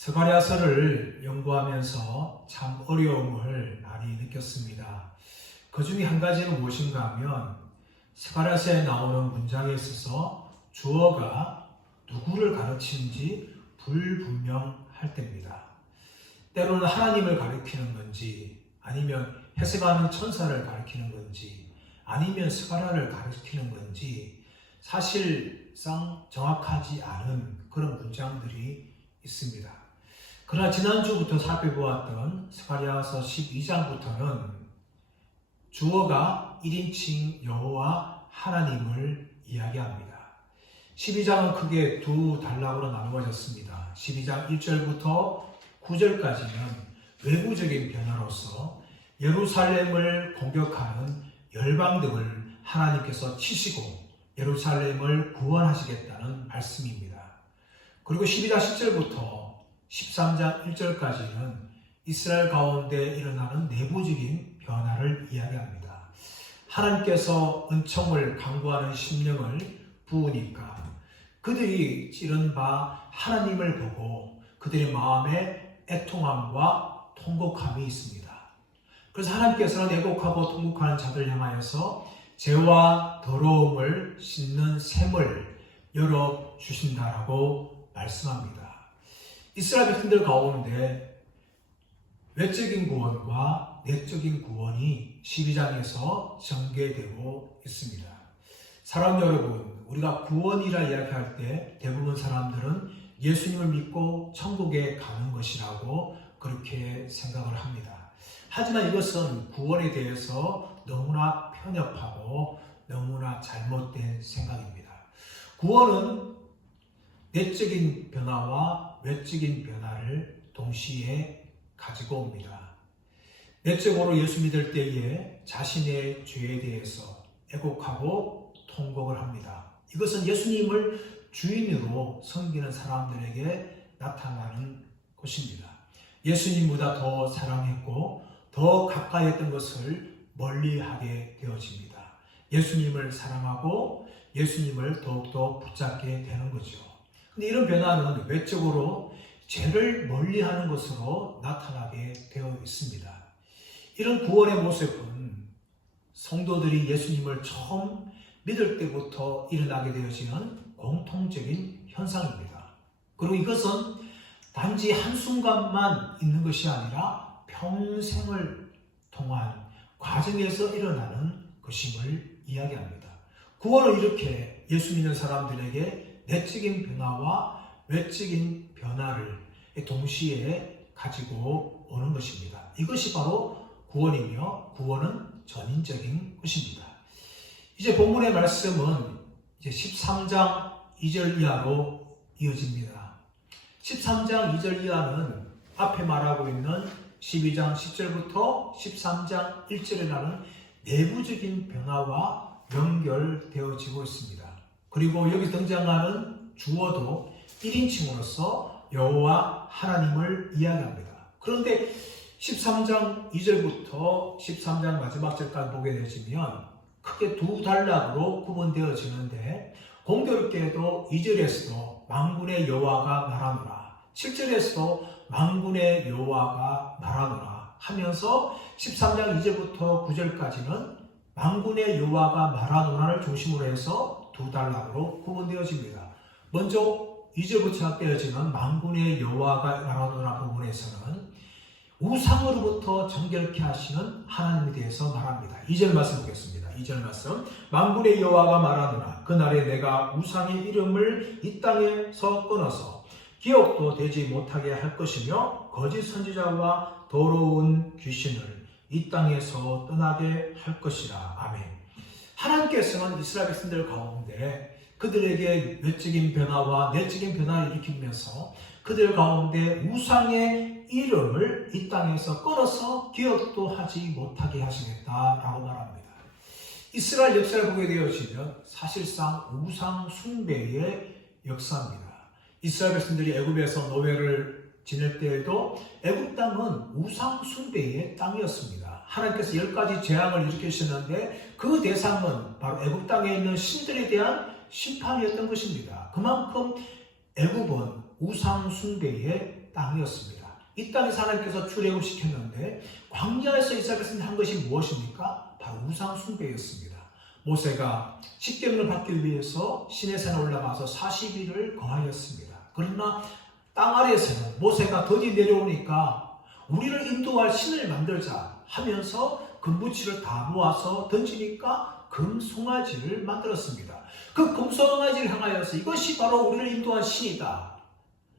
스가랴서를 연구하면서 참 어려움을 많이 느꼈습니다. 그 중에 한 가지는 무엇인가 하면 스가랴서에 나오는 문장에 있어서 주어가 누구를 가르치는지 불분명할 때입니다. 때로는 하나님을 가리키는 건지 아니면 해석하는 천사를 가리키는 건지 아니면 스가랴를 가리키는 건지 사실상 정확하지 않은 그런 문장들이 있습니다. 그러나 지난주부터 살펴보았던 스가랴서 12장부터는 주어가 1인칭 여호와 하나님을 이야기합니다. 12장은 크게 두 단락으로 나누어졌습니다. 12장 1절부터 9절까지는 외부적인 변화로서 예루살렘을 공격하는 열방들을 하나님께서 치시고 예루살렘을 구원하시겠다는 말씀입니다. 그리고 12장 10절부터 13장 1절까지는 이스라엘 가운데 일어나는 내부적인 변화를 이야기합니다. 하나님께서 은총을 강구하는 심령을 부으니까 그들이 찌른 바 하나님을 보고 그들의 마음에 애통함과 통곡함이 있습니다. 그래서 하나님께서는 애곡하고 통곡하는 자들 향하여서 죄와 더러움을 씻는 샘을 열어주신다라고 말씀합니다. 이스라엘 백성들 가운데 외적인 구원과 내적인 구원이 12장에서 전개되고 있습니다. 사랑 여러분, 우리가 구원이라 이야기할 때 대부분 사람들은 예수님을 믿고 천국에 가는 것이라고 그렇게 생각을 합니다. 하지만 이것은 구원에 대해서 너무나 편협하고 너무나 잘못된 생각입니다. 구원은 내적인 변화와 외적인 변화를 동시에 가지고 옵니다. 내적으로 예수 믿을 때에 자신의 죄에 대해서 애곡하고 통곡을 합니다. 이것은 예수님을 주인으로 섬기는 사람들에게 나타나는 것입니다. 예수님보다 더 사랑했고 더 가까이 했던 것을 멀리하게 되어집니다. 예수님을 사랑하고 예수님을 더욱더 붙잡게 되는 거죠. 근데 이런 변화는 외적으로 죄를 멀리하는 것으로 나타나게 되어 있습니다. 이런 구원의 모습은 성도들이 예수님을 처음 믿을 때부터 일어나게 되어지는 공통적인 현상입니다. 그리고 이것은 단지 한순간만 있는 것이 아니라 평생을 통한 과정에서 일어나는 것임을 이야기합니다. 구원을 이렇게 예수 믿는 사람들에게 내적인 변화와 외적인 변화를 동시에 가지고 오는 것입니다. 이것이 바로 구원이며 구원은 전인적인 것입니다. 이제 본문의 말씀은 이제 13장 2절 이하로 이어집니다. 13장 2절 이하는 앞에 말하고 있는 12장 10절부터 13장 1절에 나는 내부적인 변화와 연결되어지고 있습니다. 그리고 여기 등장하는 주어도 1인칭으로서 여호와 하나님을 이야기합니다. 그런데 13장 2절부터 13장 마지막 절까지 보게 되시면 크게 두 단락으로 구분되어지는데 공교롭게도 2절에서도 만군의 여호와가 말하노라 7절에서도 만군의 여호와가 말하노라 하면서 13장 2절부터 9절까지는 만군의 여호와가 말하노라를 중심으로 해서 두 단락으로 구분되어집니다. 먼저 2절부터 시작되어지는 만군의 여호와가 말하노라 부분에서는 우상으로부터 정결케 하시는 하나님에 대해서 말합니다. 2절 말씀 보겠습니다. 2절 말씀 만군의 여호와가 말하노라 그날에 내가 우상의 이름을 이 땅에서 끊어서 기억도 되지 못하게 할 것이며 거짓 선지자와 더러운 귀신을 이 땅에서 떠나게 할 것이라. 아멘. 하나님께서는 이스라엘 백성들 가운데 그들에게 외적인 변화와 내적인 변화를 일으키면서 그들 가운데 우상의 이름을 이 땅에서 끊어서 기억도 하지 못하게 하시겠다라고 말합니다. 이스라엘 역사를 보게 되어지면 사실상 우상 숭배의 역사입니다. 이스라엘 백성들이 애굽에서 노예를 지낼 때에도 애굽 땅은 우상 숭배의 땅이었습니다. 하나님께서 10가지 재앙을 일으키셨는데 그 대상은 바로 애굽 땅에 있는 신들에 대한 심판이었던 것입니다. 그만큼 애굽은 우상 숭배의 땅이었습니다. 이 땅에서 하나님께서 출애굽 시켰는데 광야에서 이스라엘 백성들이 한 것이 무엇입니까? 바로 우상 숭배였습니다. 모세가 십계명을 받기 위해서 시내산에 올라가서 40일을 거하였습니다. 그러나 땅 아래에서는 모세가 더디 내려오니까 우리를 인도할 신을 만들자 하면서 금붙이를 다 모아서 던지니까 금송아지를 만들었습니다. 그 금송아지를 향하여서 이것이 바로 우리를 인도한 신이다,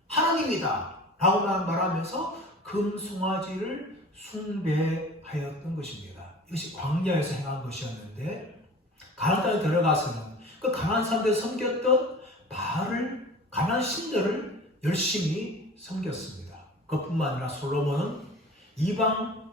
하나님이다 라고 말하면서 금송아지를 숭배하였던 것입니다. 이것이 광야에서 행한 것이었는데 가나안 땅에 들어가서는 그 가나안 사람들이 섬겼던 바알을, 가나안 신들을 열심히 섬겼습니다. 그뿐만 아니라 솔로몬은 이방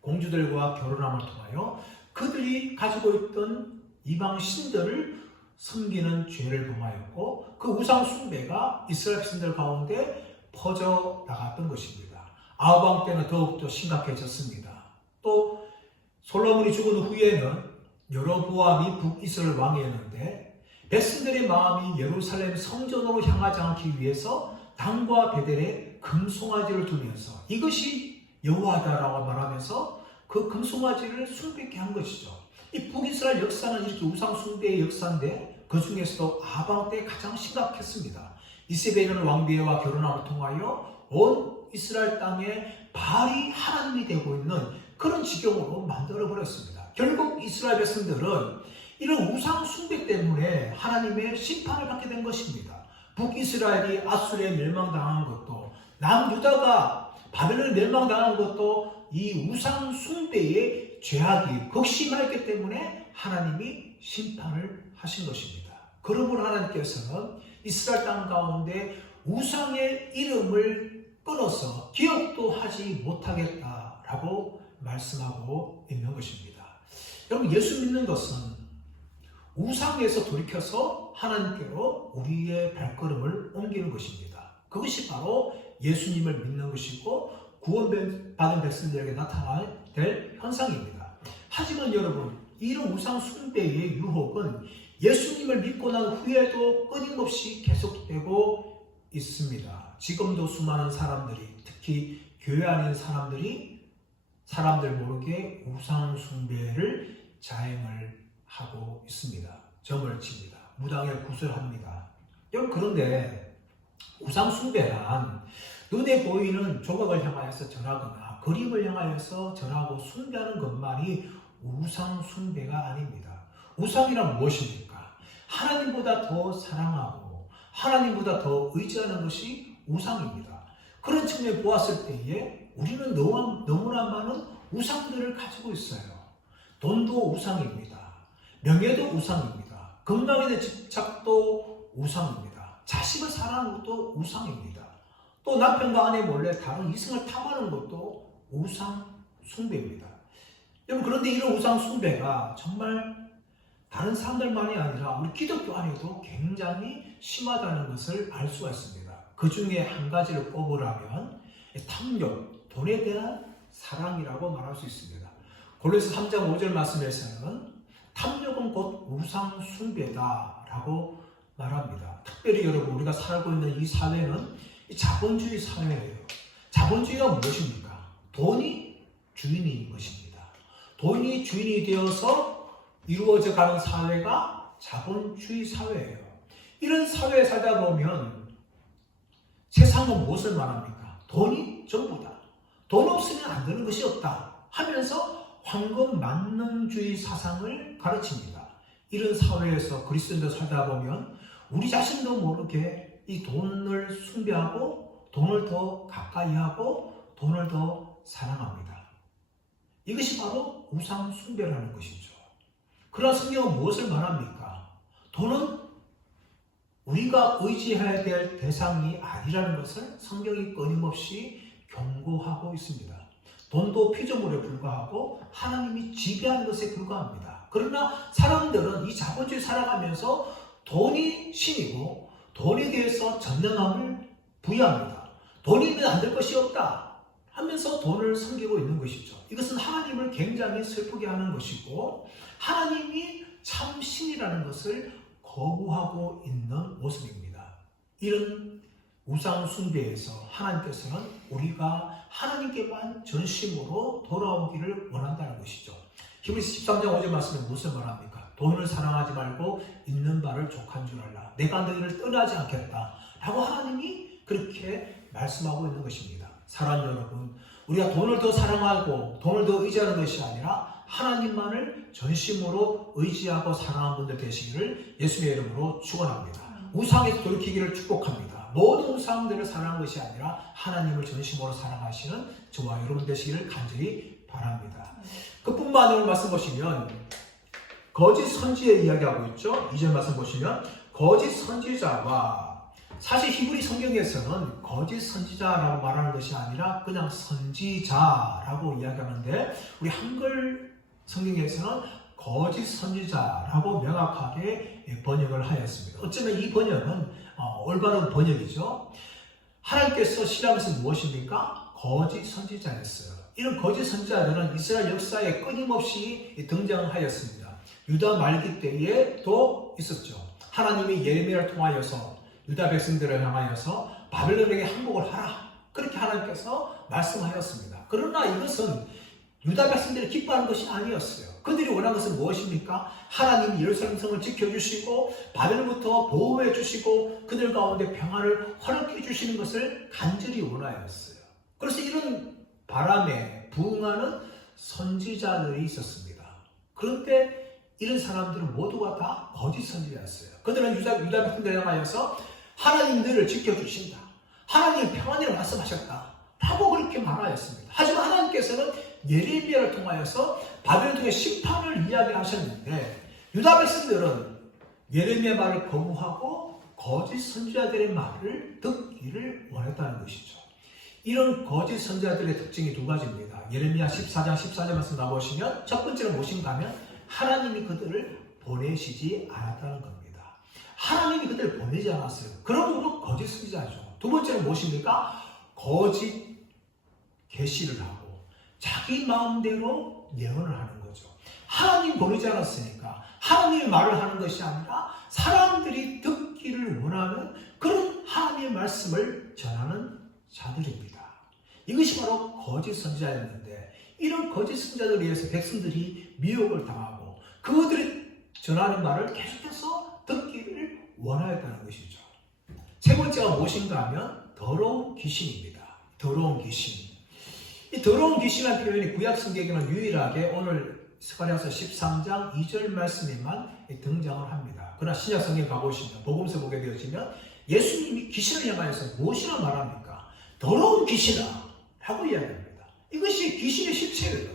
공주들과 결혼함을 통하여 그들이 가지고 있던 이방 신들을 섬기는 죄를 범하였고 그 우상 숭배가 이스라엘 백성들 가운데 퍼져 나갔던 것입니다. 아합 왕 때는 더욱더 심각해졌습니다. 또 솔로몬이 죽은 후에는 여로보암이 북이스라엘 왕이었는데 백성들의 마음이 예루살렘 성전으로 향하지 않기 위해서 단과 베델에 금송아지를 두면서 이것이 여호와다라고 말하면서 그 금송아지를 숭배케 한 것이죠. 이 북이스라엘 역사는 이렇게 우상 숭배의 역사인데 그 중에서도 아합 왕 때 가장 심각했습니다. 이세벨이라는 왕비와 결혼함을 통하여 온 이스라엘 땅에 바알이 하나님이 되고 있는 그런 지경으로 만들어버렸습니다. 결국 이스라엘 백성들은 이런 우상 숭배 때문에 하나님의 심판을 받게 된 것입니다. 북이스라엘이 아수르에 멸망당한 것도, 남유다가 바벨론에 멸망당한 것도 이 우상 숭배의 죄악이 극심하였기 때문에 하나님이 심판을 하신 것입니다. 그러므로 하나님께서는 이스라엘 땅 가운데 우상의 이름을 끊어서 기억도 하지 못하겠다라고 말씀하고 있는 것입니다. 여러분, 예수 믿는 것은 우상에서 돌이켜서 하나님께로 우리의 발걸음을 옮기는 것입니다. 그것이 바로 예수님을 믿는 것이고 구원받은 백성들에게 나타나야 될 현상입니다. 하지만 여러분, 이런 우상 숭배의 유혹은 예수님을 믿고 난 후에도 끊임없이 계속되고 있습니다. 지금도 수많은 사람들이, 특히 교회 안에 사람들 모르게 우상 숭배를 자행을 하고 있습니다. 점을 칩니다. 무당을 구슬합니다. 여러분, 그런데 우상 숭배란 눈에 보이는 조각을 향하여서 절하거나 그림을 향하여서 절하고 숭배하는 것만이 우상 숭배가 아닙니다. 우상이란 무엇입니까? 하나님보다 더 사랑하고 하나님보다 더 의지하는 것이 우상입니다. 그런 측면에 보았을 때에 우리는 너무나 많은 우상들을 가지고 있어요. 돈도 우상입니다. 명예도 우상입니다. 건강에 대한 집착도 우상입니다. 자식을 사랑하는 것도 우상입니다. 또 남편과 아내 몰래 다른 이성을 탐하는 것도 우상 숭배입니다. 여러분, 그런데 이런 우상 숭배가 정말 다른 사람들만이 아니라 우리 기독교 안에도 굉장히 심하다는 것을 알 수가 있습니다. 그 중에 한 가지를 꼽으라면 탐욕, 돈에 대한 사랑이라고 말할 수 있습니다. 골로새 3장 5절 말씀에서는 탐욕은 곧 우상 숭배다라고 말합니다. 특별히 여러분, 우리가 살고 있는 이 사회는 자본주의 사회예요. 자본주의가 무엇입니까? 돈이 주인인 것입니다. 돈이 주인이 되어서 이루어져 가는 사회가 자본주의 사회예요. 이런 사회에 살다 보면 세상은 무엇을 말합니까? 돈이 전부다. 돈 없으면 안 되는 것이 없다 하면서 황금 만능주의 사상을 가르칩니다. 이런 사회에서 그리스도인들 살다 보면 우리 자신도 모르게 이 돈을 숭배하고 돈을 더 가까이 하고 돈을 더 사랑합니다. 이것이 바로 우상 숭배라는 것이죠. 그러나 성경은 무엇을 말합니까? 돈은 우리가 의지해야 될 대상이 아니라는 것을 성경이 끊임없이 경고하고 있습니다. 돈도 피조물에 불과하고 하나님이 지배하는 것에 불과합니다. 그러나 사람들은 이 자본주의 살아가면서 돈이 신이고 돈에 대해서 전능함을 부여합니다. 돈이면 안 될 것이 없다 하면서 돈을 섬기고 있는 것이죠. 이것은 하나님을 굉장히 슬프게 하는 것이고 하나님이 참 신이라는 것을 거부하고 있는 모습입니다. 이런 우상 숭배에서 하나님께서는 우리가 하나님께만 전심으로 돌아오기를 원한다는 것이죠. 히브리서 13장 5절 말씀에 무슨 말합니까? 돈을 사랑하지 말고 있는 바를 족한 줄 알라. 내가 너희를 떠나지 않겠다. 라고 하나님이 그렇게 말씀하고 있는 것입니다. 사랑하는 여러분, 우리가 돈을 더 사랑하고 돈을 더 의지하는 것이 아니라 하나님만을 전심으로 의지하고 사랑하는 분들 되시기를 예수님의 이름으로 축원합니다. 우상에서 돌이키기를 축복합니다. 모든 우상들을 사랑하는 것이 아니라 하나님을 전심으로 사랑하시는 저와 여러분 되시기를 간절히 바랍니다. 그뿐만 아니라 말씀 보시면 거짓 선지의 이야기하고 있죠. 2절 말씀 보시면 거짓 선지자와, 사실 히브리 성경에서는 거짓 선지자라고 말하는 것이 아니라 그냥 선지자라고 이야기하는데 우리 한글 성경에서는 거짓 선지자라고 명확하게 번역을 하였습니다. 어쩌면 이 번역은 올바른 번역이죠. 하나님께서 시작해서 무엇입니까? 거짓 선지자였어요. 이런 거짓 선지자들은 이스라엘 역사에 끊임없이 등장하였습니다. 유다 말기 때에 또 있었죠. 하나님이 예레미야를 통하여서 유다 백성들을 향하여서 바벨론에게 항복을 하라, 그렇게 하나님께서 말씀하였습니다. 그러나 이것은 유다 백성들이 기뻐하는 것이 아니었어요. 그들이 원하는 것은 무엇입니까? 하나님이 예루살렘 성을 지켜주시고 바벨론부터 보호해 주시고 그들 가운데 평안을 허락해 주시는 것을 간절히 원하였어요. 그래서 이런 바람에 부응하는 선지자들이 있었습니다. 그런데 이런 사람들은 모두가 다 거짓 선지자였어요. 그들은 유다 백성들을 향하여서 하나님 너를 지켜주신다, 하나님 평안이라고 말씀하셨다 라고 그렇게 말하였습니다. 하지만 하나님께서는 예레미야를 통하여서 바벨론의 심판을 이야기하셨는데 유다 백성들은 예레미야 말을 거부하고 거짓 선지자들의 말을 듣기를 원했다는 것이죠. 이런 거짓 선지자들의 특징이 두 가지입니다. 예레미야 14장 14절 말씀 나보시면 첫 번째는 무엇인가 하면 하나님이 그들을 보내시지 않았다는 겁니다. 하나님이 그들을 보내지 않았어요. 그러므로 거짓 선지자죠. 두 번째는 무엇입니까? 거짓 계시를 하고 자기 마음대로 예언을 하는 거죠. 하나님 보내지 않았으니까 하나님의 말을 하는 것이 아니라 사람들이 듣기를 원하는 그런 하나님의 말씀을 전하는 자들입니다. 이것이 바로 거짓 선지자였는데 이런 거짓 선지자들에 의해서 백성들이 미혹을 당하고 그들이 전하는 말을 계속해서 듣기를 원하였다는 것이죠. 세 번째가 무엇인가 하면 더러운 귀신입니다. 더러운 귀신. 이 더러운 귀신이라는 표현이 구약 성경에는 유일하게 오늘 스가랴서 13장 2절 말씀에만 등장을 합니다. 그러나 신약 성경 가보시면 복음서 보게 되어지면 예수님이 귀신을 향하여서 무엇이라 말합니까? 더러운 귀신아 라고 이야기합니다. 이것이 귀신의 실체예요.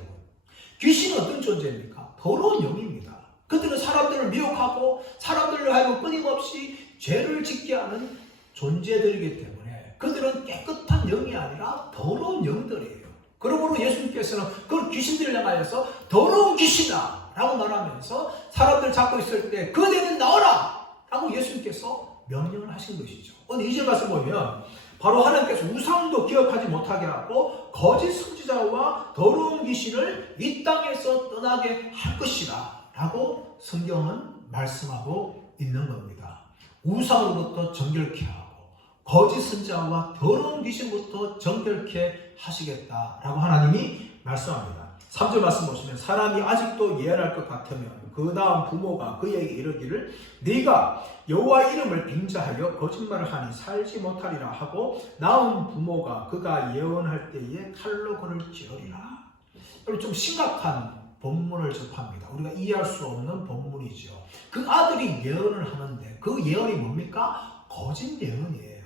귀신은 어떤 존재입니까? 더러운 영입니다. 그들은 사람들을 미혹하고 사람들을 하여금 끊임없이 죄를 짓게 하는 존재들이기 때문에 그들은 깨끗한 영이 아니라 더러운 영들이에요. 그러므로 예수님께서는 그 귀신들을 향하여서 더러운 귀신아 라고 말하면서 사람들 잡고 있을 때 그대는 나오라 라고 예수님께서 명령을 하신 것이죠. 오늘 2절 말씀 보면 바로 하나님께서 우상도 기억하지 못하게 하고 거짓 선지자와 더러운 귀신을 이 땅에서 떠나게 할 것이다 라고 성경은 말씀하고 있는 겁니다. 우상으로부터 정결케 하고 거짓 선지자와 더러운 귀신부터 정결케 하시겠다라고 하나님이 말씀합니다. 3절 말씀 보시면 사람이 아직도 예언할 것 같으면 그 다음 부모가 그에게 이르기를 네가 여호와 이름을 빙자하여 거짓말을 하니 살지 못하리라 하고 낳은 부모가 그가 예언할 때에 칼로 그를 찌르리라. 여러분 좀 심각한 본문을 접합니다. 우리가 이해할 수 없는 본문이죠. 그 아들이 예언을 하는데 그 예언이 뭡니까? 거짓 예언이에요.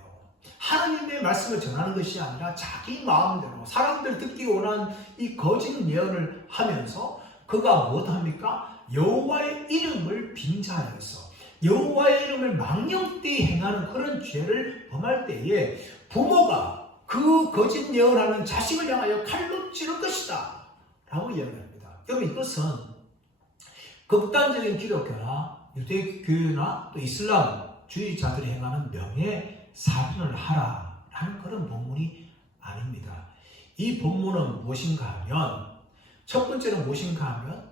하나님의 말씀을 전하는 것이 아니라 자기 마음대로 사람들 듣기 원하는 이 거짓 예언을 하면서 그가 무엇합니까? 여호와의 이름을 빙자하여서 여호와의 이름을 망령되이 행하는 그런 죄를 범할 때에 부모가 그 거짓 예언하는 자식을 향하여 칼로 찌를 것이다 라고 이야기합니다. 여러분 이것은 극단적인 기독교나 유대교나 또 이슬람주의자들이 행하는 명예살인을 하라라는 그런 본문이 아닙니다. 이 본문은 무엇인가 하면 첫 번째는 무엇인가 하면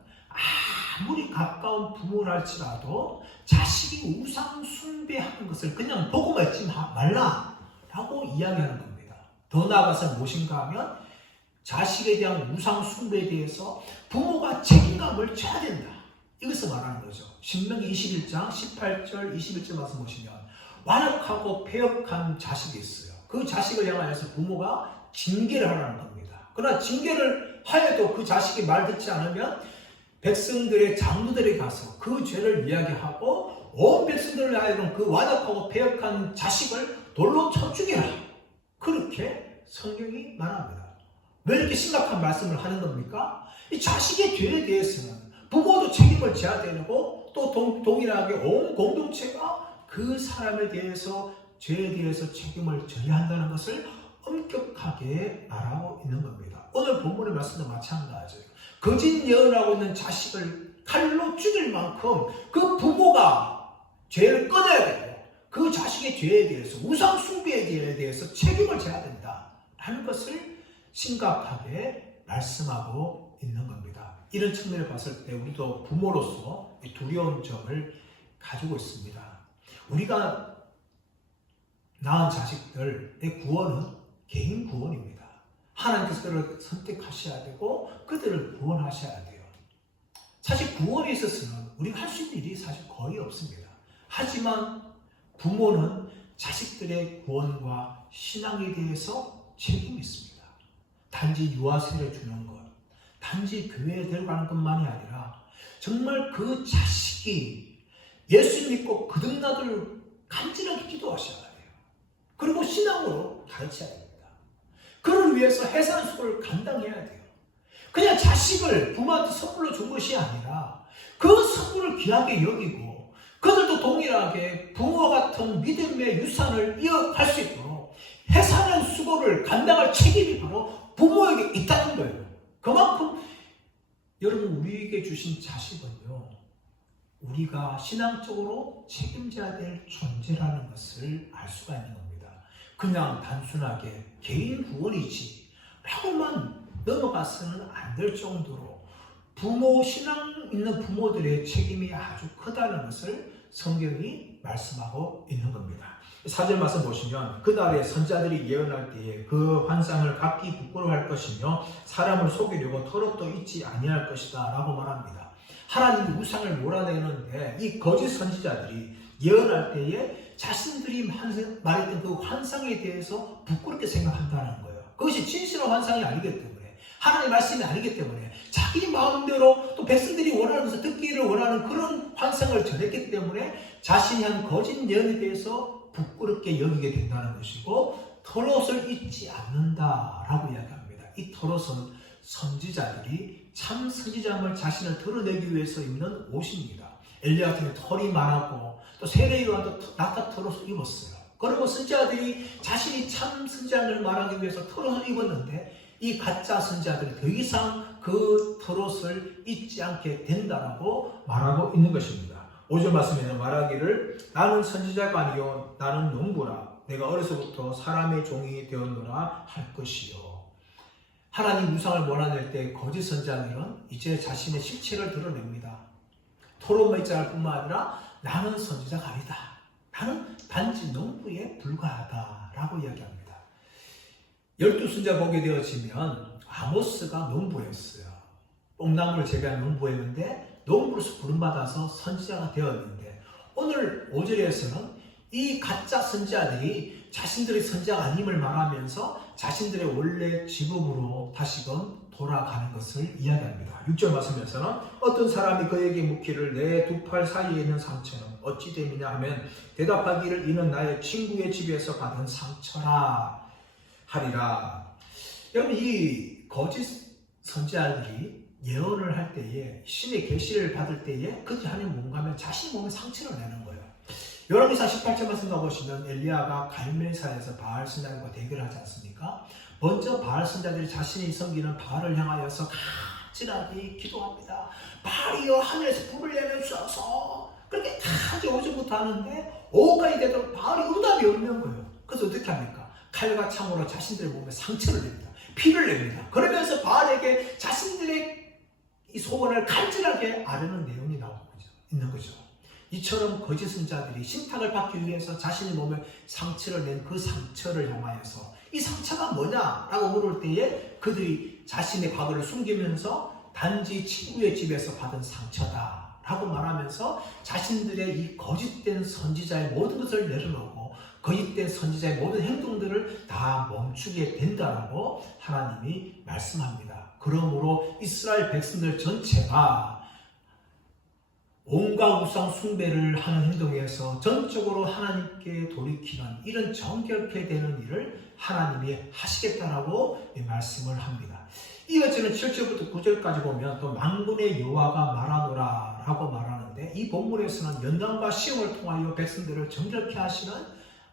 아무리 가까운 부모랄지라도 자식이 우상 숭배하는 것을 그냥 보고만 있지 말라 라고 이야기하는 겁니다. 더 나아가서 무엇인가 하면 자식에 대한 우상 숭배에 대해서 부모가 책임감을 져야 된다. 이것을 말하는 거죠. 신명기 21장 18절 21절 말씀 보시면 완악하고 패역한 자식이 있어요. 그 자식을 향하여서 부모가 징계를 하라는 겁니다. 그러나 징계를 하여도 그 자식이 말 듣지 않으면 백성들의 장로들에게 가서 그 죄를 이야기하고 온 백성들을 하여금 그 완악하고 패역한 자식을 돌로 쳐 죽여라. 그렇게 성경이 말합니다. 왜 이렇게 심각한 말씀을 하는 겁니까? 이 자식의 죄에 대해서는 부모도 책임을 져야 되고 또 동일하게 온 공동체가 그 사람에 대해서 죄에 대해서 책임을 져야 한다는 것을 엄격하게 말하고 있는 겁니다. 오늘 본문의 말씀도 마찬가지예요. 거짓 예언하고 있는 자식을 칼로 죽일 만큼 그 부모가 죄를 끊어야 되고 그 자식의 죄에 대해서 우상 숭배에 대해서 책임을 져야 된다 하는 것을 심각하게 말씀하고 있는 겁니다. 이런 측면을 봤을 때 우리도 부모로서 두려운 점을 가지고 있습니다. 우리가 낳은 자식들의 구원은 개인 구원입니다. 하나님께서 그들을 선택하셔야 되고 그들을 구원하셔야 돼요. 사실 구원에 있어서는 우리가 할 수 있는 일이 사실 거의 없습니다. 하지만 부모는 자식들의 구원과 신앙에 대해서 책임이 있습니다. 단지 유아세를 주는 것, 단지 교회에 데려가는 것만이 아니라 정말 그 자식이 예수 믿고 거듭나도록 간절하게 기도하셔야 돼요. 그리고 신앙으로 가르쳐야 됩니다. 그를 위해서 해산 수고를 감당해야 돼요. 그냥 자식을 부모한테 선물로 준 것이 아니라 그 선물을 귀하게 여기고 그들도 동일하게 부모와 같은 믿음의 유산을 이어갈 수 있도록 해산한 수고를 감당할 책임이 바로 부모에게 있다는 거예요. 그만큼 여러분 우리에게 주신 자식은요, 우리가 신앙적으로 책임져야 될 존재라는 것을 알 수가 있는 겁니다. 그냥 단순하게 개인 구원이지 라고만 넘어가서는 안 될 정도로 신앙 있는 부모들의 책임이 아주 크다는 것을 성경이 말씀하고 있는 겁니다. 4절 말씀 보시면 그날에 선지자들이 예언할 때에 그 환상을 각기 부끄러워할 것이며 사람을 속이려고 털업도 잊지 아니할 것이다 라고 말합니다. 하나님이 우상을 몰아내는데 이 거짓 선지자들이 예언할 때에 자신들이 말했던 그 환상에 대해서 부끄럽게 생각한다는 거예요. 그것이 진실한 환상이 아니기 때문에, 하나님의 말씀이 아니기 때문에 자기 마음대로 또 백성들이 원하는 것을 듣기를 원하는 그런 환상을 전했기 때문에 자신이 한 거짓 예언에 대해서 부끄럽게 여기게 된다는 것이고 털옷을 잊지 않는다라고 이야기합니다. 이 털옷은 선지자들이 참 선지자임을 자신을 드러내기 위해서 입는 옷입니다. 엘리야 같은 털이 많았고 또 세례 요한도 낙타 털옷을 입었어요. 그리고 선지자들이 자신이 참 선지자임을 말하기 위해서 털옷을 입었는데 이 가짜 선지자들이 더 이상 그 털옷을 잊지 않게 된다라고 말하고 있는 것입니다. 5절 말씀에는 말하기를 나는 선지자가 아니요 나는 농부라 내가 어려서부터 사람의 종이 되었노라 할 것이요. 하나님 우상을 몰아낼 때 거짓 선지자들은 이제 자신의 실체를 드러냅니다. 털옷만 입지 않을 뿐만 아니라 나는 선지자가 아니다. 나는 단지 농부에 불과하다 라고 이야기합니다. 12선지자 보게 되어지면 아모스가 농부였어요. 뽕나무를 재배한 농부였는데 농부로서 부름받아서 선지자가 되었는데 오늘 5절에서는 이 가짜 선지자들이 자신들의 선지자가 아님을 말하면서 자신들의 원래 직업으로 다시금 돌아가는 것을 이야기합니다. 6절 말씀에서는 어떤 사람이 그에게 묻기를 내 두 팔 사이에 있는 상처는 어찌 됨이냐 하면 대답하기를 이는 나의 친구의 집에서 받은 상처라 하리라. 여러분 이 거짓 선지자들이 예언을 할 때에 신의 계시를 받을 때에 그들이 하는 뭔가 하면 자신 몸에 상처를 내는 거예요. 열왕기상 18절 말씀 가보시면 엘리야가 갈멜산에서 바알 선지자들과 대결하지 않습니까? 먼저 바알 선지자들이 자신이 섬기는 바알을 향하여서 간절하게 기도합니다. 바알이여 하늘에서 불을 내려주소서. 그렇게 다 5절부터 하는데 5까지 되도록 바알이 응답이 없는 거예요. 그래서 어떻게 합니까? 칼과 창으로 자신들의 몸에 상처를 냅니다. 피를 냅니다. 그러면서 바알에게 자신들의 이 소원을 간절하게 아뢰는 내용이 나오고 있는 거죠. 이처럼 거짓 선자들이 신탁을 받기 위해서 자신의 몸에 상처를 낸 그 상처를 향하여서 이 상처가 뭐냐라고 물을 때에 그들이 자신의 과거를 숨기면서 단지 친구의 집에서 받은 상처다라고 말하면서 자신들의 이 거짓된 선지자의 모든 것을 내려놓고 거짓된 선지자의 모든 행동들을 다 멈추게 된다라고 하나님이 말씀합니다. 그러므로 이스라엘 백성들 전체가 온갖 우상 숭배를 하는 행동에서 전적으로 하나님께 돌이키는 이런 정결케 되는 일을 하나님이 하시겠다라고 말씀을 합니다. 이어지는 7절부터 9절까지 보면 또 만군의 여호와가 말하노라 라고 말하는데 이 본문에서는 연단과 시험을 통하여 백성들을 정결케 하시는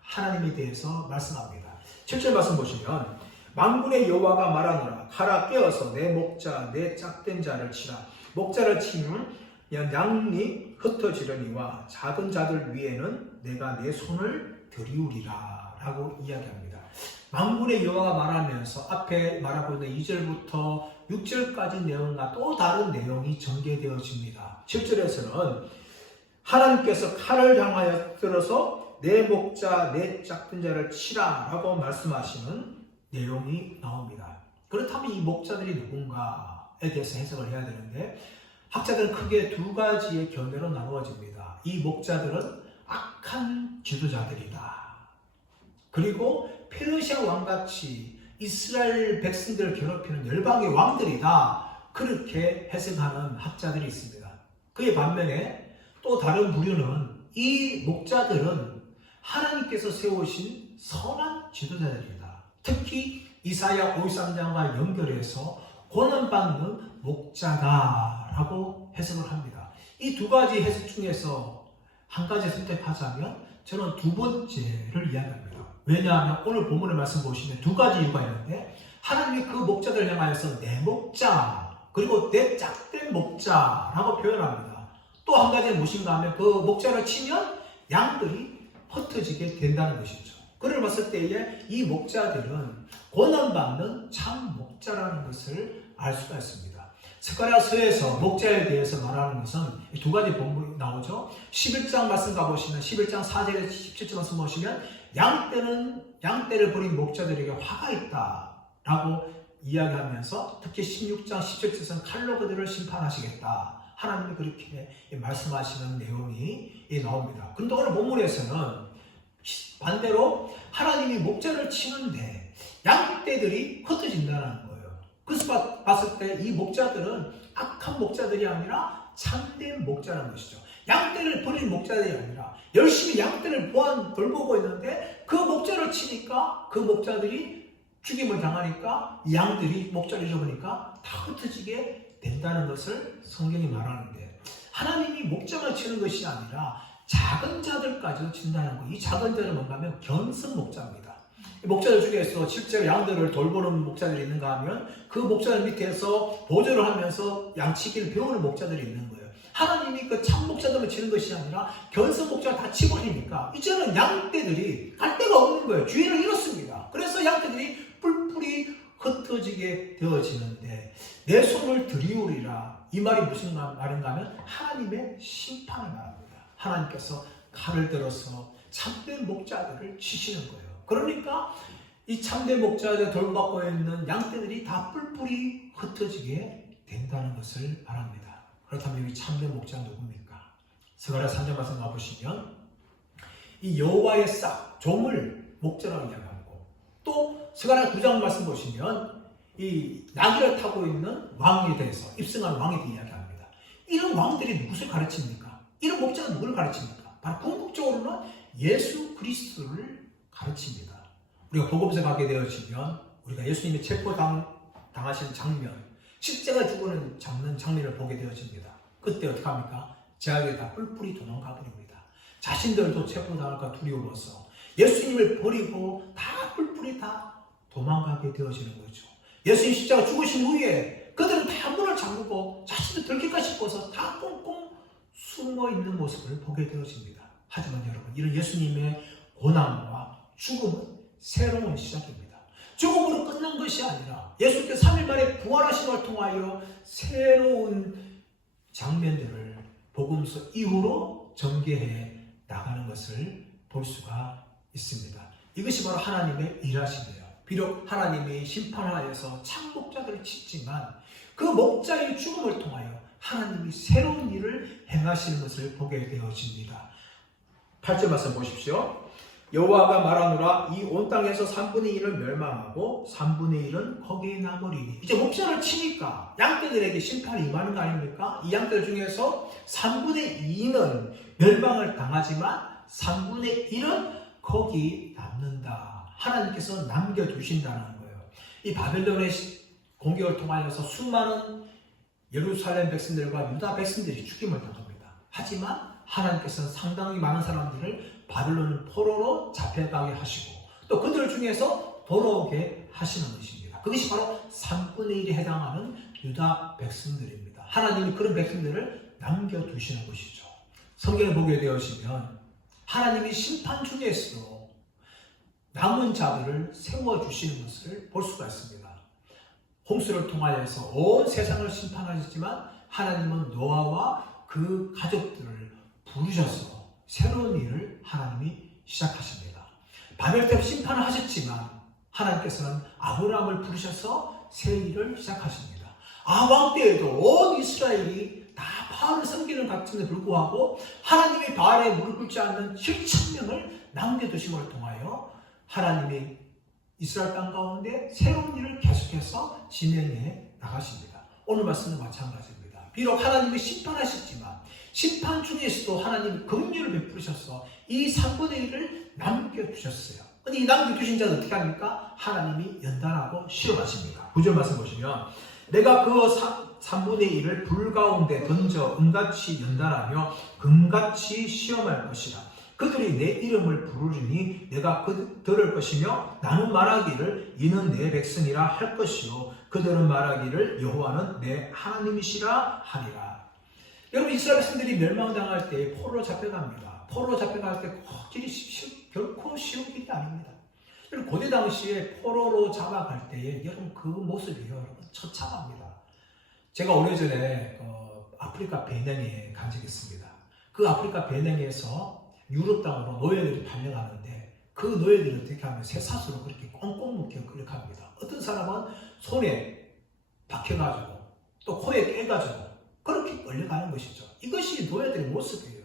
하나님에 대해서 말씀합니다. 7절 말씀 보시면 만군의 여호와가 말하노라 가라 깨어서 내 목자 내 짝된 자를 치라 목자를 치면 양이 흩어지려니와 작은 자들 위에는 내가 내 손을 들이우리라 라고 이야기합니다. 만군의 여호와가 말하면서 앞에 말하고 있는 2절부터 6절까지 내용과 또 다른 내용이 전개되어집니다. 7절에서는 하나님께서 칼을 향하여 들어서 내 목자 내 짝든 자를 치라 라고 말씀하시는 내용이 나옵니다. 그렇다면 이 목자들이 누군가에 대해서 해석을 해야 되는데 학자들은 크게 두 가지의 견해로 나누어집니다. 이 목자들은 악한 지도자들이다. 그리고 페르시아 왕같이 이스라엘 백성들을 괴롭히는 열방의 왕들이다. 그렇게 해석하는 학자들이 있습니다. 그의 반면에 또 다른 부류는 이 목자들은 하나님께서 세우신 선한 지도자들이다. 특히 이사야 53장과 연결해서 고난받는 목자다라고 해석을 합니다. 이 두 가지 해석 중에서 한 가지 선택하자면 저는 두 번째를 이야기합니다. 왜냐하면 오늘 본문의 말씀 보시면 두 가지 이유가 있는데 하나님이 그 목자들을 향하여서 내 목자 그리고 내 짝된 목자라고 표현합니다. 또 한 가지는 무엇인가 하면 그 목자를 치면 양들이 흩어지게 된다는 것이죠. 그를 봤을 때에 이 목자들은 고난받는 참 목자라는 것을 알 수가 있습니다. 스가랴서에서 목자에 대해서 말하는 것은 두 가지 본문이 나오죠. 11장 말씀 가보시면 11장 4절에서 17절 말씀 보시면 양떼를 버린 목자들에게 화가 있다 라고 이야기하면서 특히 16장 17절에서는 칼로 그들을 심판하시겠다. 하나님이 그렇게 말씀하시는 내용이 나옵니다. 그런데 오늘 본문에서는 반대로 하나님이 목자를 치는데 양떼들이 흩어진다는 거예요. 그래서 봤을 때 이 목자들은 악한 목자들이 아니라 참된 목자라는 것이죠. 양떼를 버린 목자들이 아니라 열심히 양떼를 돌보고 있는데 그 목자를 치니까 그 목자들이 죽임을 당하니까 양들이 목자를 잃어버리니까 다 흩어지게 된다는 것을 성경이 말하는데 하나님이 목자만 치는 것이 아니라 작은 자들까지도 친다는 거. 이 작은 자는 뭔가 하면 견성 목자입니다. 목자들 중에서 실제로 양들을 돌보는 목자들이 있는가 하면 그 목자들 밑에서 보조를 하면서 양치기를 배우는 목자들이 있는 거예요. 하나님이 그 참 목자들만 치는 것이 아니라 견성 목자를 다 치버리니까 이제는 양떼들이 갈 데가 없는 거예요. 주인을 잃었습니다. 그래서 양떼들이 뿔뿔이 흩어지게 되어지는데 내 손을 들이우리라. 이 말이 무슨 말인가 하면 하나님의 심판을 말합니다. 하나님께서 칼을 들어서 참된 목자들을 치시는 거예요. 그러니까 이 참된 목자들 돌보고 있는 양떼들이 다 뿔뿔이 흩어지게 된다는 것을 말합니다. 그렇다면 이 참된 목자는 누굽니까? 스가랴 3장 말씀 가보시면 이 여호와의 싹, 종을 목자라고 이야기하고 또 스가랴 9장 말씀 보시면 이 나귀를 타고 있는 왕에 대해서 입성한 왕에 대해 이야기합니다. 이런 왕들이 무엇을 가르칩니까? 이런 목자가 누구를 가르칩니까? 바로 궁극적으로는 예수 그리스도를 가르칩니다. 우리가 복음서 가게 되어지면 우리가 예수님의 체포당하신 장면, 십자가 죽는 장면을 보게 되어집니다. 그때 어떻게 합니까? 제자들이 다 뿔뿔이 도망가 버립니다. 자신들도 체포당할까 두려워서 예수님을 버리고 다 뿔뿔이 다 도망가게 되어지는 거죠. 예수님 십자가 죽으신 후에 그들은 다 문을 잠그고 자신들 들킬까 싶어서 다 꽁꽁 숨어 있는 모습을 보게 되어집니다. 하지만 여러분, 이런 예수님의 고난과 죽음은 새로운 시작입니다. 죽음으로 끝난 것이 아니라 예수께서 3일 만에 부활하신 걸 통하여 새로운 장면들을 복음서 이후로 전개해 나가는 것을 볼 수가 있습니다. 이것이 바로 하나님의 일하심이에요. 비록 하나님이 심판하여서 참목자들을 치지만 그 목자의 죽음을 통하여 하나님이 새로운 일을 행하시는 것을 보게 되어집니다. 8절 말씀 보십시오. 여호와가 말하노라 이 온 땅에서 3분의 1은 멸망하고 3분의 1은 거기에 남으리니. 이제 목자를 치니까 양떼들에게 심판이 임하는 거 아닙니까? 이 양떼 중에서 3분의 2는 멸망을 당하지만 3분의 1은 거기 남는다. 하나님께서 남겨두신다는 거예요. 이 바벨론의 공격을 통하여서 수많은 예루살렘 백성들과 유다 백성들이 죽임을 당합니다. 하지만 하나님께서는 상당히 많은 사람들을 바벨론 포로로 잡혀가게 하시고 또 그들 중에서 돌아오게 하시는 것입니다. 그것이 바로 3분의 1에 해당하는 유다 백성들입니다. 하나님이 그런 백성들을 남겨두시는 것이죠. 성경을 보게 되어지면 하나님이 심판 중에서도 남은 자들을 세워주시는 것을 볼 수가 있습니다. 홍수를 통하여서 온 세상을 심판하셨지만 하나님은 노아와 그 가족들을 부르셔서 새로운 일을 하나님이 시작하십니다. 바벨 때 심판을 하셨지만 하나님께서는 아브라함을 부르셔서 새 일을 시작하십니다. 아왕 때에도 온 이스라엘이 다 바알을 섬기는 각성에 불구하고 하나님이 바알에 무릎 꿇지 않는 7,000명을 남겨두심을 통하여 하나님이 이스라엘 땅 가운데 새로운 일을 계속해서 진행해 나가십니다. 오늘 말씀은 마찬가지입니다. 비록 하나님이 심판하셨지만 심판 중에서도 하나님이 긍휼을 베푸셔서 이 3분의 1을 남겨두셨어요. 근데 이 남겨두신 자는 어떻게 합니까? 하나님이 연단하고 시험하십니다. 9절 말씀 보시면 내가 그 3분의 1을 불 가운데 던져 은같이 연단하며 금같이 시험할 것이라. 그들이 내 이름을 부르리니 내가 들을 것이며 나는 말하기를 이는 내 백성이라 할 것이요 그들은 말하기를 여호와는 내 하나님이시라 하리라. 여러분 이스라엘 백성들이 멸망당할 때 포로로 잡혀갑니다. 포로로 잡혀갈 때 결코 쉬운 길이 아닙니다. 여러분 고대 당시에 포로로 잡아갈 때에 여러분 그 모습이 여러분 처참합니다. 제가 오래전에 아프리카 베냉에 간 적이 있습니다. 그 아프리카 베냉에서 유럽 땅으로 노예들이 발령하는데 그 노예들이 어떻게 하면 쇠사슬로 그렇게 꽁꽁 묶여 끌려갑니다. 어떤 사람은 손에 박혀가지고 또 코에 깨가지고 그렇게 끌려가는 것이죠. 이것이 노예들의 모습이에요.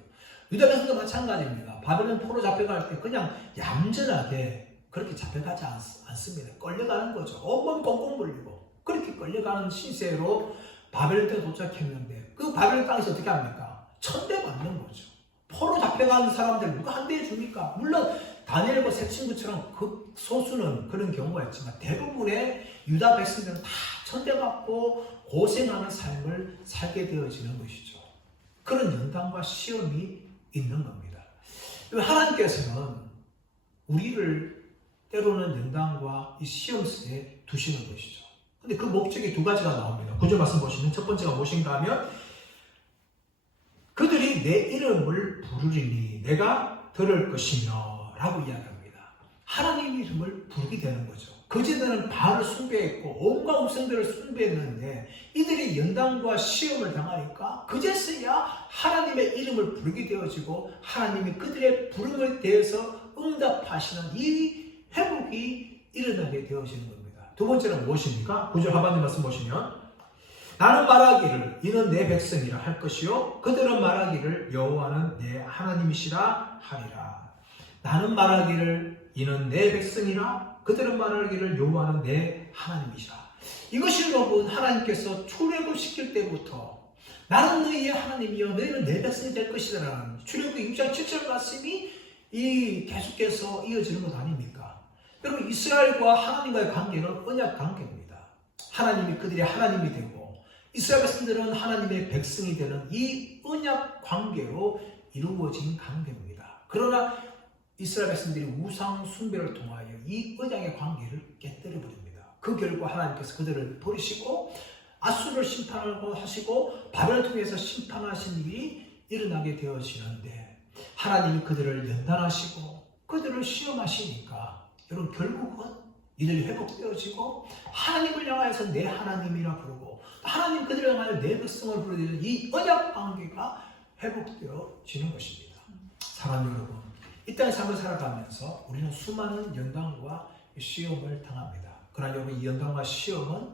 유다 백성도 마찬가지입니다. 바벨론 포로 잡혀갈 때 그냥 얌전하게 그렇게 잡혀가지 않습니다. 끌려가는 거죠. 온몸 꽁꽁 물리고 그렇게 끌려가는 시세로 바벨론 땅에 도착했는데 그 바벨론 땅에서 어떻게 합니까? 천대받는 거죠. 포로 잡혀가는 사람들 누가 한 대 줍니까? 물론 다니엘과 세 친구처럼 그 소수는 그런 경우가 있지만 대부분의 유다 백성들은 다 천대받고 고생하는 삶을 살게 되어지는 것이죠. 그런 연단과 시험이 있는 겁니다. 하나님께서는 우리를 때로는 연단과 이 시험 속에 두시는 것이죠. 근데 그 목적이 두 가지가 나옵니다. 9절 말씀 보시면 첫 번째가 무엇인가 하면 그들이 내 이름을 부르리니 내가 들을 것이며 라고 이야기합니다. 하나님 이름을 부르게 되는 거죠. 그제는 바알을 숭배했고 온갖 우상들을 숭배했는데 이들이 연단과 시험을 당하니까 그제서야 하나님의 이름을 부르게 되어지고 하나님이 그들의 부름에 대해서 응답하시는 이 회복이 일어나게 되어지는 겁니다. 두 번째는 무엇입니까? 9절 하반절 말씀 보시면 나는 말하기를 이는 내 백성이라 할 것이요 그들은 말하기를 여호와는 내 하나님이시라 하리라. 나는 말하기를 이는 내 백성이라 그들은 말하기를 여호와는 내 하나님이시라. 이것이 여러분 하나님께서 출애굽시킬 때부터 나는 너희의 하나님이요 너희는 내 백성이 될 것이라는 출애굽기 6장 7절 말씀이 계속해서 이어지는 것 아닙니까? 여러분 이스라엘과 하나님과의 관계는 언약 관계입니다. 하나님이 그들의 하나님이 되고 이스라엘 백성들은 하나님의 백성이 되는 이 언약 관계로 이루어진 관계입니다. 그러나 이스라엘 백성들이 우상 숭배를 통하여 이 언약의 관계를 깨뜨려 버립니다. 그 결과 하나님께서 그들을 버리시고 아수르를 심판하고 하시고 바벨을 통해서 심판하신 일이 일어나게 되어지는데 하나님이 그들을 연단하시고 그들을 시험하시니까 여러분 결국은 이들이 회복되어지고 하나님을 향하여서 내 하나님이라 부르고 하나님 그들을 향하여 내 백성을 부르는 이 언약 관계가 회복되어지는 것입니다. 사랑하는 여러분, 이 땅의 삶을 살아가면서 우리는 수많은 연단과 시험을 당합니다. 그러나 여러분, 이 연단과 시험은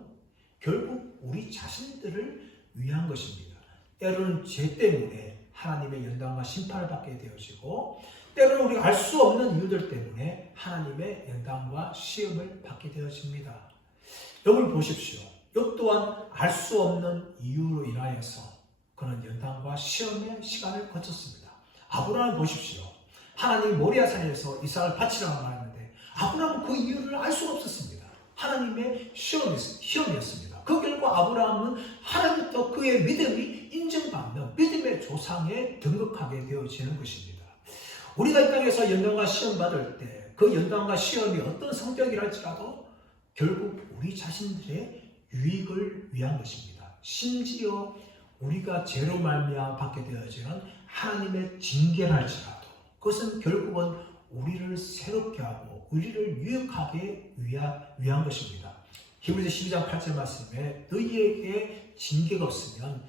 결국 우리 자신들을 위한 것입니다. 때로는 죄 때문에 하나님의 연단과 심판을 받게 되어지고, 때로는 우리가 알 수 없는 이유들 때문에 하나님의 연단과 시험을 받게 되어집니다. 욥을 보십시오. 욥 또한 알 수 없는 이유로 인하여서 그는 연단과 시험의 시간을 거쳤습니다. 아브라함을 보십시오. 하나님이 모리아산에서 이삭을 바치라고 말했는데 아브라함은 그 이유를 알 수가 없었습니다. 하나님의 시험이었습니다. 그 결과 아브라함은 하나님부터 그의 믿음이 인정받는 믿음의 조상에 등극하게 되어지는 것입니다. 우리가 이 땅에서 연단과 시험 받을 때 그 연단과 시험이 어떤 성격이랄지라도 결국 우리 자신들의 유익을 위한 것입니다. 심지어 우리가 죄로 말미암아 받게 되어지는 하나님의 징계랄지라도 그것은 결국은 우리를 새롭게 하고 우리를 유익하게 위한 것입니다. 히브리서 12장 8절 말씀에 너희에게 징계가 없으면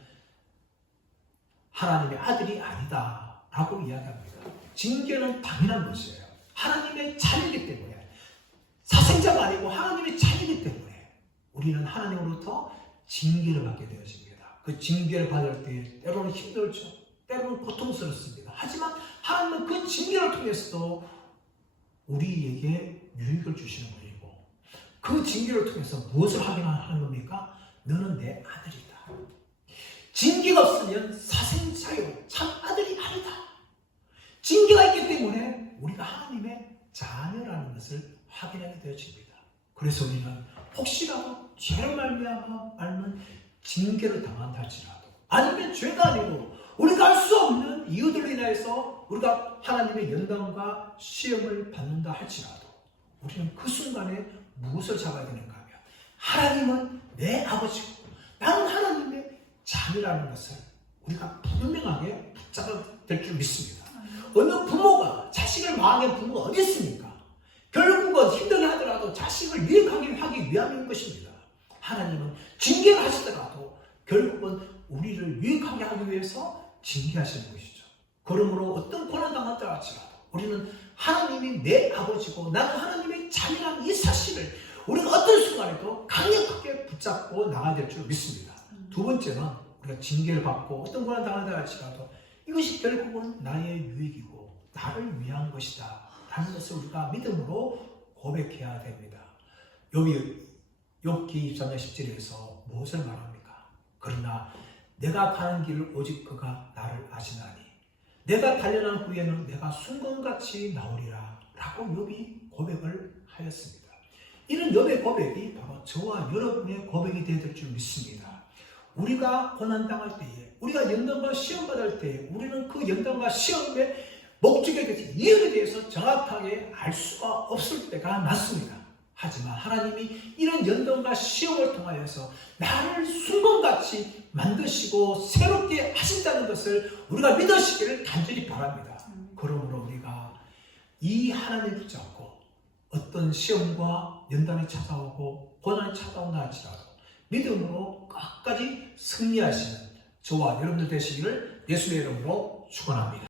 하나님의 아들이 아니다 라고 이야기합니다. 징계는 당연한 것이에요. 하나님의 자녀이기 때문에, 사생자가 아니고 하나님의 자녀이기 때문에 우리는 하나님으로부터 징계를 받게 되어집니다. 그 징계를 받을 때 때로는 힘들죠. 때로는 고통스럽습니다. 하지만 하나님은 그 징계를 통해서도 우리에게 유익을 주시는 것이고, 그 징계를 통해서 무엇을 하는 겁니까? 너는 내 아들이다. 징계가 없으면 사생자요, 참 아들이 아니다. 징계가 있기 때문에 우리가 하나님의 자녀라는 것을 확인하게 되어집니다. 그래서 우리는 혹시라도 죄를 말미암아 앓는 징계를 당한다 할지라도, 아니면 죄가 아니고 우리가 알 수 없는 이유들로 인해서 우리가 하나님의 연단과 시험을 받는다 할지라도 우리는 그 순간에 무엇을 잡아야 되는가 하면 하나님은 내 아버지고 나는 하나님의 자녀라는 것을 우리가 분명하게 붙잡아야 될 줄 믿습니다. 어느 부모가 자식을 망하는 부모가 어디 있습니까? 결국은 힘들게 하더라도 자식을 유익하게 하기 위함인 것입니다. 하나님은 징계를 하시더라도 결국은 우리를 유익하게 하기 위해서 징계하시는 것이죠. 그러므로 어떤 고난 당하다 할지라도 우리는 하나님이 내 아버지고 나는 하나님의 자녀라는 이 사실을 우리가 어떤 순간에도 강력하게 붙잡고 나가야 될 줄 믿습니다. 두 번째는 우리가 징계를 받고 어떤 고난 당하다 할지라도 이것이 결국은 나의 유익이고 나를 위한 것이다 라는 것을 우리가 믿음으로 고백해야 됩니다. 욥기 23장 10절에서 무엇을 말합니까? 그러나 내가 가는 길을 오직 그가 나를 아시나니 내가 달려난 후에는 내가 순금같이 나오리라 라고 욥이 고백을 하였습니다. 이런 욥의 고백이 바로 저와 여러분의 고백이 되어야 될 줄 믿습니다. 우리가 고난당할 때에, 우리가 연단과 시험 받을 때에 우리는 그 연단과 시험의 목적에 대해서, 이유에 대해서 정확하게 알 수가 없을 때가 많습니다. 하지만 하나님이 이런 연단과 시험을 통하여서 나를 순금같이 만드시고 새롭게 하신다는 것을 우리가 믿으시기를 간절히 바랍니다. 그러므로 우리가 이 하나님을 붙잡고 어떤 시험과 연단이 찾아오고 고난이 찾아온다 할지라도 믿음으로 끝까지 승리하시는 저와 여러분들 되시기를 예수의 이름으로 축원합니다.